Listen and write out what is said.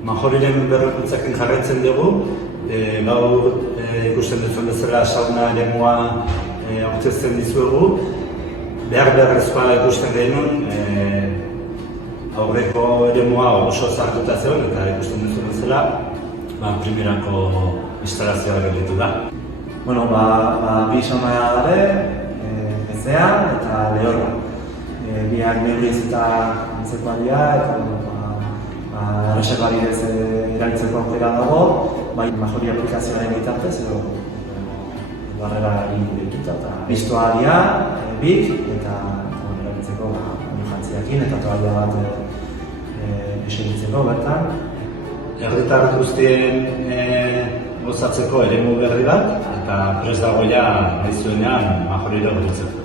Majoriren berrikuntzakin jarraitzen dugu, gaur ikusten duzuen bezala sauna eremua aurkezten dizuegu. Beharrezkoa ikusten genuen, aurreko eremua oso zartuta zegoen eta ikusten duzuen bezala, primerako instalazioa gelditu da. Bi sauna dabe, Bezean eta Lehorra. Biak neurriz eta antzekoa dira eta reserva bidez erabiltzeko aukera dago, bai majori aplikazioaren bitartez edo barrera egituta eta biztoa dira, bik eta erabiltzeko jantziakin eta toalla bat eseritzeko bertan. Herritar guztien gozatzeko eremu berri bat eta prest dagoia nahi zuenean majorira horitzeko.